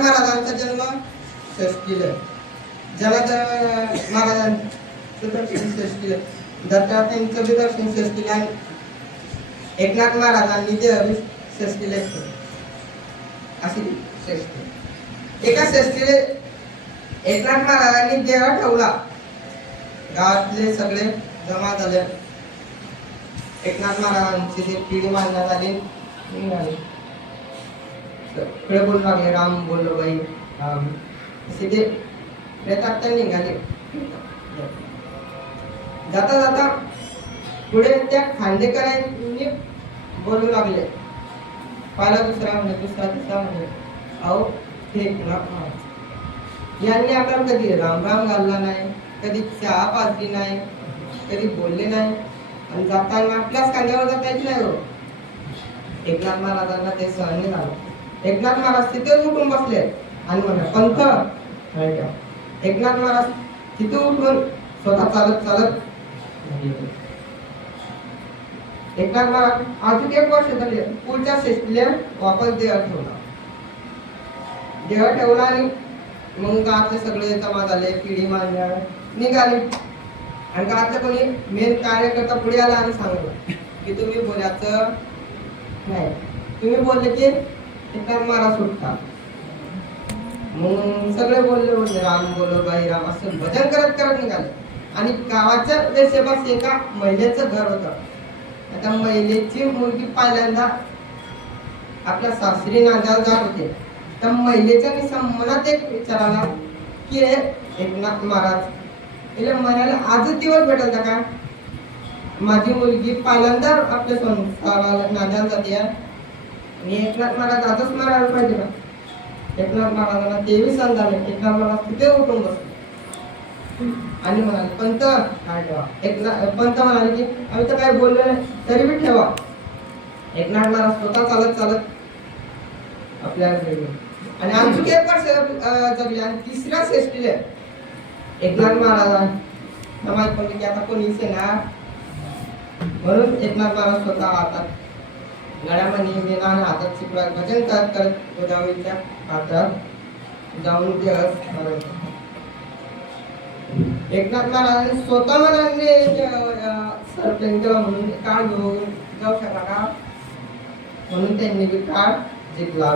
महाराजांचा जन्म षष्टीला, जनार्दन महाराजांचं दर्शन षष्टीला, दत्तात्रयांचं बी दर्शन षष्टीला, एकनाथ महाराजांनी ते षष्टीला अशी षष्टी. एका षष्टीला एकनाथ महाराजांनी देवा ठेवला. गावातले सगळे जमा झाले. एकनाथ महाराजांची ते पिढी मांडण्यात आली. निघाले सगळे बोलू लागले, राम बोलो बाई राम, असे ते येतात ते निघाले. जाता जाता पुढे त्या खांडेकरांनी बोलू लागले. पहिला दुसरा म्हणे, दुसरा तिसरा म्हणे, अहो हे यांनी आपल्याला कधी राम राम घालला नाही, कधी चहा पाजली नाही, कधी बोलले नाही, आणि जाताना आपल्याच खांद्यावर जाता येत नाही हो. एकनाथ महाराजांना ते सहन नाही झालं. एकनाथ महाराज तिथे उठून बसले आणि म्हणा पंथ. एकनाथ महाराज तिथे उठून स्वतः चालत चालत एकनाथ महाराज अजून 1 वर्ष झाले पुढच्या षष्टीला वापस देवा ठेवला. देवा ठेवला आणि मग गावातले सगळे जमा झाले, पिढी मांडल्या निघाली. आणि गावातले कोणी मेन कार्यकर्ता पुढे आला आणि सांगितलं की तुम्ही बोलायचं नाही, तुम्ही बोलले की एकनाथ महाराज सुटता. मग सगळे बोलले राम बोलो बाई राम, असं भजन करत करत निघाले. आणि गावाच्या वेशेपास एका महिलेचं घर होतं. आता महिलेची मुलगी पहिल्यांदा आपल्या सासरी नांदायला जात होते. त्या महिलेच्या मनात एक विचार आला की एकनाथ महाराज तिला म्हणायला आजच दिवस भेटल का, माझी मुलगी पहिल्यांदा आपल्या संसाराला नांदायला जाते आणि एकनाथ महाराज आजच मारायला पाहिजे ना. एकनाथ महाराजांना तेही समजाले. एकनाथ महाराज तिथे उठून बसले आणि म्हणाले पंत काय ठेवा. पंत म्हणाले की आम्ही तर काय बोललो नाही, तरी बी ठेवा. एकनाथ महाराज स्वतः चालत चालत आपल्या आणि आणखी 1 वर्ष जगले. आणि तिसऱ्या षष्टीला एकनाथ महाराजांना माहित पडले की आता कोणीच येणार, म्हणून एकनाथ महाराज स्वतः हातात गळ्यामध्ये मेना आणि हातात चिपळा भजन करत करत गोदावरीच्या पात्रात जाऊन एकनाथ महाराजांनी स्वतः मनाने सरपंच म्हणून काळ घेऊन जाऊ शकला का, म्हणून त्यांनी काळ जिंकला.